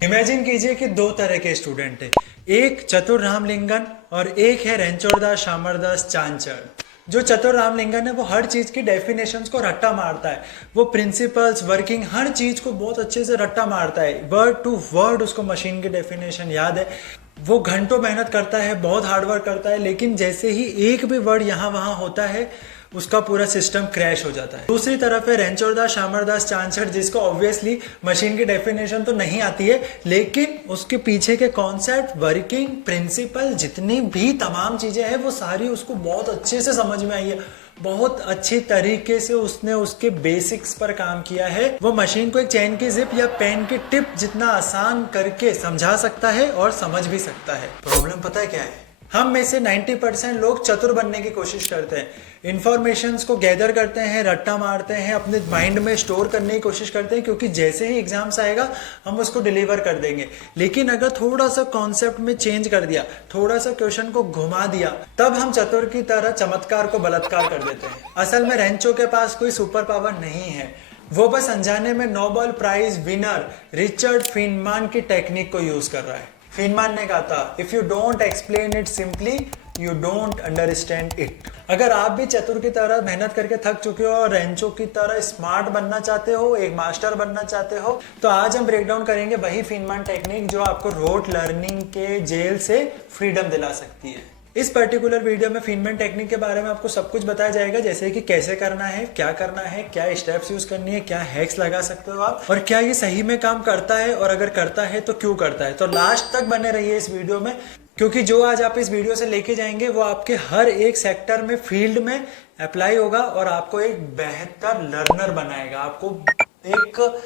Imagine कीजिए कि दो तरह के स्टूडेंट है, एक चतुर रामलिंगन और एक है रणछोड़दास श्यामरदास चांचड़। जो चतुर रामलिंगन है वो हर चीज की डेफिनेशंस को रट्टा मारता है, वो प्रिंसिपल्स वर्किंग हर चीज को बहुत अच्छे से रट्टा मारता है, वर्ड टू वर्ड उसको मशीन की डेफिनेशन याद है। वो घंटों मेहनत करता है, बहुत हार्डवर्क करता है, लेकिन जैसे ही एक भी वर्ड यहाँ वहां होता है उसका पूरा सिस्टम क्रैश हो जाता है। दूसरी तरफ है रणछोड़दास श्यामरदास चांचड़, जिसको ऑब्वियसली मशीन की डेफिनेशन तो नहीं आती है, लेकिन उसके पीछे के कॉन्सेप्ट, वर्किंग प्रिंसिपल, जितनी भी तमाम चीजें हैं वो सारी उसको बहुत अच्छे से समझ में आई है। बहुत अच्छी तरीके से उसने उसके बेसिक्स पर काम किया है। वो मशीन को एक चेन की जिप या पेन की टिप जितना आसान करके समझा सकता है और समझ भी सकता है। प्रॉब्लम पता है क्या है? हम में से 90% लोग चतुर बनने की कोशिश करते हैं, इंफॉर्मेशंस को गैदर करते हैं, रट्टा मारते हैं, अपने माइंड में स्टोर करने की कोशिश करते हैं, क्योंकि जैसे ही एग्जाम्स आएगा हम उसको डिलीवर कर देंगे। लेकिन अगर थोड़ा सा कॉन्सेप्ट में चेंज कर दिया, थोड़ा सा क्वेश्चन को घुमा दिया, तब हम चतुर की तरह चमत्कार को बलात्कार कर देते हैं। असल में रेंचो के पास कोई सुपर पावर नहीं है, वो बस अनजाने में नोबेल प्राइज विनर रिचर्ड फीनमान की टेक्निक को यूज कर रहा है। फीनमान ने कहा था, if you don't explain it simply you don't understand it. अगर आप भी चतुर की तरह मेहनत करके थक चुके हो और रेंचो की तरह स्मार्ट बनना चाहते हो, एक मास्टर बनना चाहते हो, तो आज हम ब्रेक डाउन करेंगे वही फीनमान टेक्निक जो आपको रोट लर्निंग के जेल से फ्रीडम दिला सकती है। इस पर्टिकुलर वीडियो में फीनमान टेक्निक के बारे में आपको सब कुछ बताया जाएगा, जैसे कि कैसे करना है, क्या स्टेप्स यूज करनी है, क्या हैक्स लगा सकते हो आप, और क्या ये सही में काम करता है, और अगर करता है तो क्यों करता है। तो लास्ट तक बने रहिए इस वीडियो में, क्योंकि जो आज आप इस वीडियो से लेके जाएंगे वो आपके हर एक सेक्टर में, फील्ड में अप्लाई होगा और आपको एक बेहतर लर्नर बनाएगा, आपको एक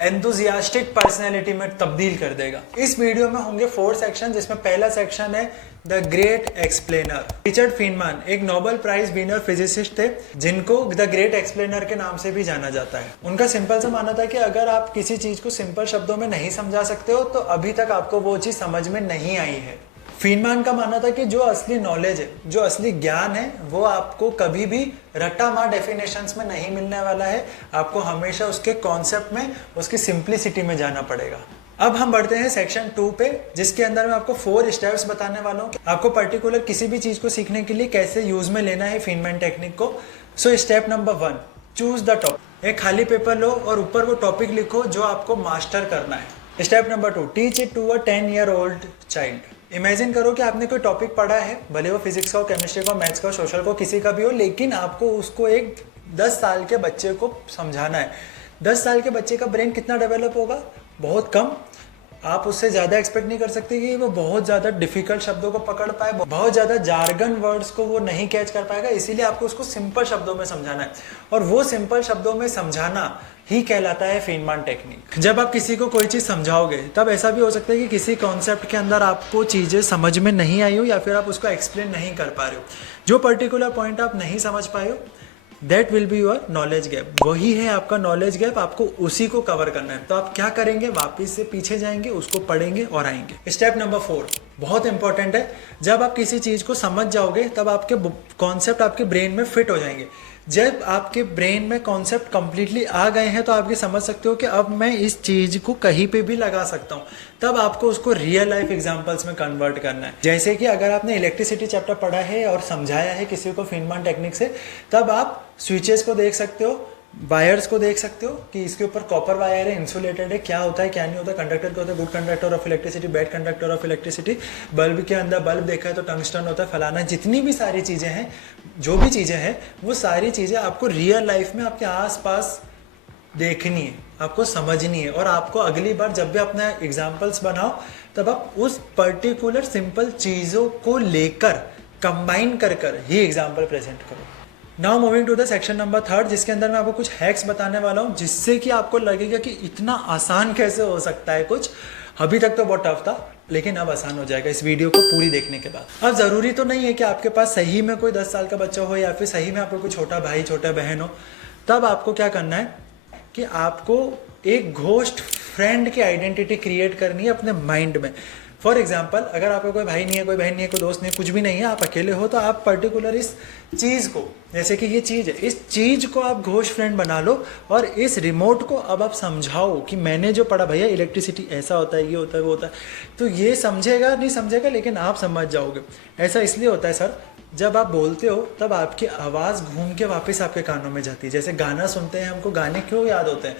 एंथुसियास्टिक पर्सनैलिटी में तब्दील कर देगा। इस वीडियो में होंगे 4 सेक्शन, जिसमें पहला सेक्शन है द ग्रेट एक्सप्लेनर। रिचर्ड फीनमान एक नोबेल प्राइज विनर फिजिसिस्ट थे, जिनको द ग्रेट एक्सप्लेनर के नाम से भी जाना जाता है। उनका सिंपल सा मानना था कि अगर आप किसी चीज को सिंपल शब्दों में नहीं समझा सकते हो तो अभी तक आपको वो चीज समझ में नहीं आई है। फीनमान का मानना था कि जो असली नॉलेज है, जो असली ज्ञान है, वो आपको कभी भी रट्टा मार डेफिनेशंस में नहीं मिलने वाला है, आपको हमेशा उसके कॉन्सेप्ट में, उसकी सिंप्लिसिटी में जाना पड़ेगा। अब हम बढ़ते हैं सेक्शन 2 पे, जिसके अंदर मैं आपको 4 स्टेप्स बताने वाला हूँ कि आपको पर्टिकुलर किसी भी चीज को सीखने के लिए कैसे यूज में लेना है फीनमान टेक्निक को। So step number 1, choose the topic. एक खाली पेपर लो और ऊपर वो टॉपिक लिखो जो आपको मास्टर करना है। Step number 2, teach it to a 10-year-old child. Imagine करो कि आपने कोई टॉपिक पढ़ा है, भले वो फिजिक्स का हो, केमिस्ट्री का हो, मैथ्स का हो, सोशल का हो, किसी का भी हो, लेकिन आपको उसको एक 10 साल के बच्चे को समझाना है। 10 साल के बच्चे का ब्रेन कितना डेवलप होगा? बहुत कम। आप उससे ज्यादा एक्सपेक्ट नहीं कर सकते कि वो बहुत ज्यादा डिफिकल्ट शब्दों को पकड़ पाए, बहुत ज्यादा जार्गन वर्ड्स को वो नहीं कैच कर पाएगा। इसीलिए आपको उसको सिंपल शब्दों में समझाना है, और वो सिंपल शब्दों में समझाना ही कहलाता है फीनमान टेक्निक। जब आप किसी को कोई चीज समझाओगे, तब ऐसा भी हो सकता है कि किसी कॉन्सेप्ट के अंदर आपको चीजें समझ में नहीं आई हो, या फिर आप उसको एक्सप्लेन नहीं कर पा रहे हो। जो पर्टिकुलर पॉइंट आप नहीं समझ पाए हो, that will be your knowledge gap. वही है आपका नॉलेज गैप, आपको उसी को कवर करना है। तो आप क्या करेंगे? वापिस से पीछे जाएंगे, उसको पढ़ेंगे और आएंगे। स्टेप नंबर 4 बहुत इंपॉर्टेंट है। जब आप किसी चीज को समझ जाओगे, तब आपके कॉन्सेप्ट आपके ब्रेन में फिट हो जाएंगे। जब आपके ब्रेन में कॉन्सेप्ट कंप्लीटली आ गए हैं, तो आप ये समझ सकते हो कि अब मैं इस चीज को कहीं पे भी लगा सकता हूँ। तब आपको उसको रियल लाइफ एग्जांपल्स में कन्वर्ट करना है। जैसे कि अगर आपने इलेक्ट्रिसिटी चैप्टर पढ़ा है और समझाया है किसी को फीनमान टेक्निक से, तब आप स्विचेस को देख सकते हो, वायर्स को देख सकते हो कि इसके ऊपर कॉपर वायर है, इंसुलेटेड है, क्या होता है क्या नहीं होता। कंडक्टर क्या होता है? Good conductor of electricity, bad conductor of electricity. Bulb के अंदर बल्ब देखा है तो टंगस्टन होता है, फलाना। जितनी भी सारी चीजें हैं, जो भी चीजें हैं, वो सारी चीजें आपको रियल लाइफ में आपके आसपास देखनी है, आपको समझनी है, और आपको अगली बार जब भी अपना एग्जाम्पल्स बनाओ, तब आप उस पर्टिकुलर सिंपल चीजों को लेकर कंबाइन कर ही एग्जाम्पल प्रेजेंट करो। Now moving to the section number 3, जिसके अंदर मैं आपको कुछ हैक्स बताने वाला हूँ, जिससे कि आपको लगेगा कि इतना आसान कैसे हो सकता है कुछ। अभी तक तो बहुत टफ था, लेकिन अब आसान हो जाएगा इस वीडियो को पूरी देखने के बाद। अब जरूरी तो नहीं है कि आपके पास सही में कोई 10 साल का बच्चा हो, या फिर सही में आपको कोई छोटा भाई, छोटा बहन हो। तब आपको क्या करना है कि आपको एक घोस्ट फ्रेंड की आइडेंटिटी क्रिएट करनी है अपने माइंड में। फॉर एग्जाम्पल अगर आपका कोई भाई नहीं है, कोई बहन नहीं है, कोई दोस्त नहीं है, कुछ भी नहीं है, आप अकेले हो, तो आप पर्टिकुलर इस चीज़ को, जैसे कि ये चीज़ है, इस चीज़ को आप घोष फ्रेंड बना लो और इस रिमोट को अब आप समझाओ कि मैंने जो पढ़ा भैया इलेक्ट्रिसिटी ऐसा होता है, ये होता है, वो होता है। तो ये समझेगा नहीं समझेगा, लेकिन आप समझ जाओगे। ऐसा इसलिए होता है सर, जब आप बोलते हो तब आपकी आवाज़ घूम के वापस आपके कानों में जाती है। जैसे गाना सुनते हैं, हमको गाने क्यों याद होते हैं?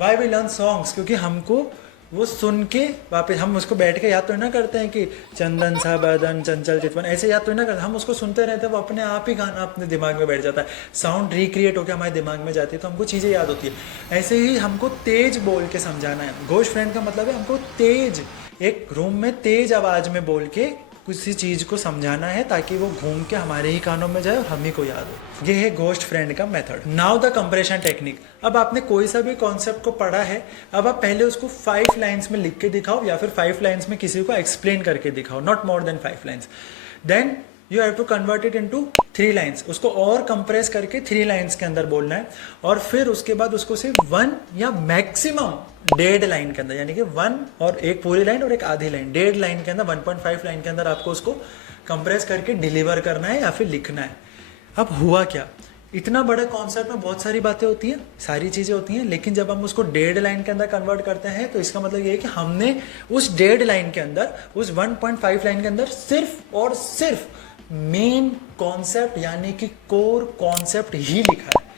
Why we learn songs? क्योंकि हमको वो सुन के वापस, हम उसको बैठ के याद तो ना करते हैं कि चंदन सा बदन चंचल चितवन, ऐसे याद तो ना करते, हम उसको सुनते रहते हैं, वो अपने आप ही गाना अपने दिमाग में बैठ जाता है, साउंड रिक्रिएट होकर हमारे दिमाग में जाती है, तो हमको चीज़ें याद होती है। ऐसे ही हमको तेज बोल के समझाना है। घोष फ्रेंड का मतलब है हमको तेज, एक रूम में तेज आवाज़ में बोल के किसी चीज़ को समझाना है, ताकि वो घूम के हमारे ही कानों में जाए और हम ही को याद हो। ये है घोस्ट फ्रेंड का method. Now the compression technique. अब आपने कोई सा भी कॉन्सेप्ट को पढ़ा है, अब आप पहले उसको 5 लाइन्स में लिख के दिखाओ, या फिर 5 लाइन्स में किसी को एक्सप्लेन करके दिखाओ, not more than 5 lines. Then you have to convert it into 3 lines. उसको और कंप्रेस करके 3 लाइन्स के अंदर बोलना है, और फिर उसके बाद उसको सिर्फ 1 या मैक्सिमम 1.5 लाइन के अंदर, यानी कि 1 और एक पूरी लाइन और एक आधी लाइन, 1.5 लाइन के अंदर, 1.5 लाइन के अंदर आपको उसको कंप्रेस करके डिलीवर करना है या फिर लिखना है। अब हुआ क्या, इतना बड़े कॉन्सेप्ट में बहुत सारी बातें होती हैं, सारी चीज़ें होती हैं, लेकिन जब हम उसको 1.5 लाइन के अंदर कन्वर्ट करते हैं, तो इसका मतलब ये है कि हमने उस 1.5 लाइन के अंदर, उस 1.5 लाइन के अंदर सिर्फ और सिर्फ मेन कॉन्सेप्ट यानी कि कोर कॉन्सेप्ट ही लिखा है।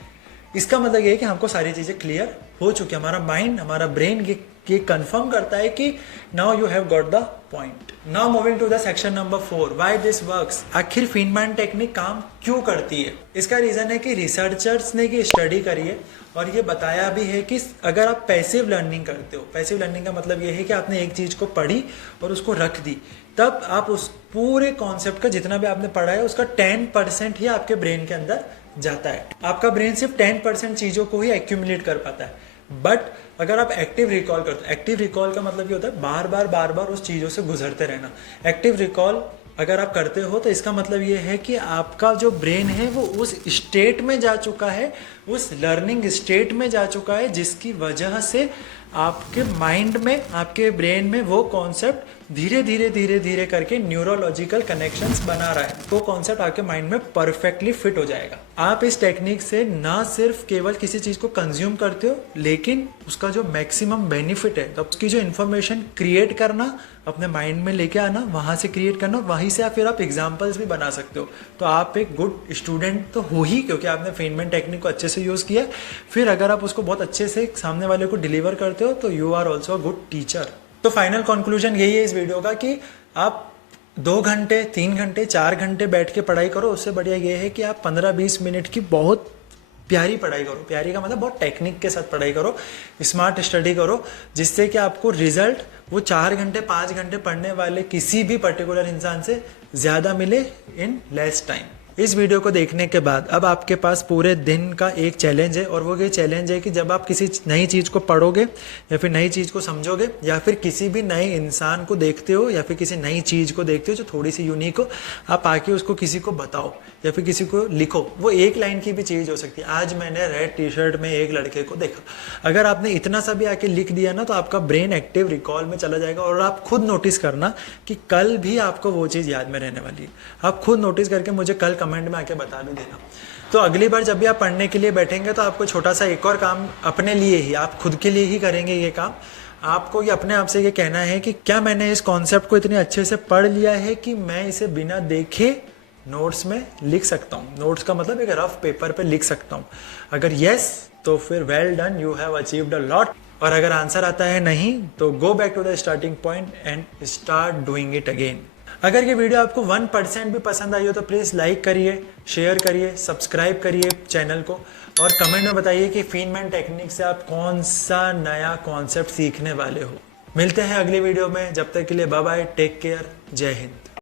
इसका मतलब ये है कि हमको सारी चीज़ें क्लियर हो चुकी है, हमारा माइंड, हमारा ब्रेन ये कंफर्म करता है कि now you have got the point. Now moving to the section number 4, why this works. आखिर फीनमैन टेक्निक काम क्यों करती है? इसका रीजन है कि रिसर्चर्स ने की स्टडी करी है और ये बताया भी है कि अगर आप पैसिव लर्निंग करते हो, पैसिव लर्निंग का मतलब ये है कि आपने एक चीज़ को पढ़ी और उसको रख दी, तब आप उस पूरे कॉन्सेप्ट का जितना भी आपने पढ़ा है उसका 10% ही आपके ब्रेन के अंदर जाता है। आपका ब्रेन सिर्फ 10% चीज़ों को ही एक्यूमुलेट कर पाता है। बट अगर आप एक्टिव रिकॉल करते हो, एक्टिव रिकॉल का मतलब ये होता है बार बार उस चीज़ों से गुजरते रहना। एक्टिव रिकॉल अगर आप करते हो तो इसका मतलब ये है कि आपका जो ब्रेन है वो उस स्टेट में जा चुका है, उस लर्निंग स्टेट में जा चुका है, जिसकी वजह से आपके माइंड में, आपके ब्रेन में वो कॉन्सेप्ट धीरे धीरे करके न्यूरोलॉजिकल कनेक्शंस बना रहा है। वो कॉन्सेप्ट आपके माइंड में परफेक्टली फिट हो जाएगा। आप इस टेक्निक से ना सिर्फ केवल किसी चीज़ को कंज्यूम करते हो, लेकिन उसका जो मैक्सिमम बेनिफिट है, तो उसकी जो इन्फॉर्मेशन क्रिएट करना, अपने माइंड में लेके आना, वहाँ से क्रिएट करना, वहीं से फिर आप एग्जाम्पल्स भी बना सकते हो। तो आप एक गुड स्टूडेंट तो हो ही, क्योंकि आपने फीनमैन टेक्निक को अच्छे से यूज़ किया। फिर अगर आप उसको बहुत अच्छे से सामने वाले को डिलीवर करते हो, तो you are also a good teacher. तो फाइनल कंक्लूजन यही है इस वीडियो का कि आप 2 घंटे, 3 घंटे, 4 घंटे बैठ के पढ़ाई करो, उससे बढ़िया ये है कि आप 15-20 मिनट की बहुत प्यारी पढ़ाई करो। प्यारी का मतलब बहुत टेक्निक के साथ पढ़ाई करो, स्मार्ट स्टडी करो, जिससे कि आपको रिजल्ट वो 4 घंटे 5 घंटे पढ़ने वाले किसी भी पर्टिकुलर इंसान से ज़्यादा मिले इन लेस टाइम। इस वीडियो को देखने के बाद अब आपके पास पूरे दिन का एक चैलेंज है, और वो ये चैलेंज है कि जब आप किसी नई चीज़ को पढ़ोगे या फिर नई चीज़ को समझोगे, या फिर किसी भी नए इंसान को देखते हो, या फिर किसी नई चीज़ को देखते हो जो थोड़ी सी यूनिक हो, आप आके उसको किसी को बताओ या फिर किसी को लिखो। वो 1 लाइन की भी चीज़ हो सकती है। आज मैंने रेड टी-शर्ट में एक लड़के को देखा। अगर आपने इतना सा भी आके लिख दिया ना, तो आपका ब्रेन एक्टिव रिकॉल में चला जाएगा, और आप खुद नोटिस करना कि कल भी आपको वो चीज़ याद में रहने वाली है। आप खुद नोटिस करके मुझे कल कमेंट में आके बता भी देना। तो अगली बार जब भी आप पढ़ने के लिए बैठेंगे, तो आपको छोटा सा एक और काम अपने लिए ही, आप खुद के लिए ही करेंगे ये काम। आपको ये अपने आप से ये कहना है कि क्या मैंने इस कॉन्सेप्ट को इतने अच्छे से पढ़ लिया है कि मैं इसे बिना देखे नोट्स में लिख सकता हूँ। नोट्स का मतलब एक रफ पेपर पे लिख सकता हूँ। अगर यस, तो फिर well done, you have achieved a lot. और अगर आंसर आता है नहीं, तो go back to the starting point and start doing it again. अगर ये वीडियो आपको 1% भी पसंद आई हो, तो प्लीज़ लाइक करिए, शेयर करिए, सब्सक्राइब करिए चैनल को, और कमेंट में बताइए कि फीनमैन टेक्निक से आप कौन सा नया कॉन्सेप्ट सीखने वाले हो। मिलते हैं अगली वीडियो में, जब तक के लिए बाय बाय, टेक केयर, जय हिंद।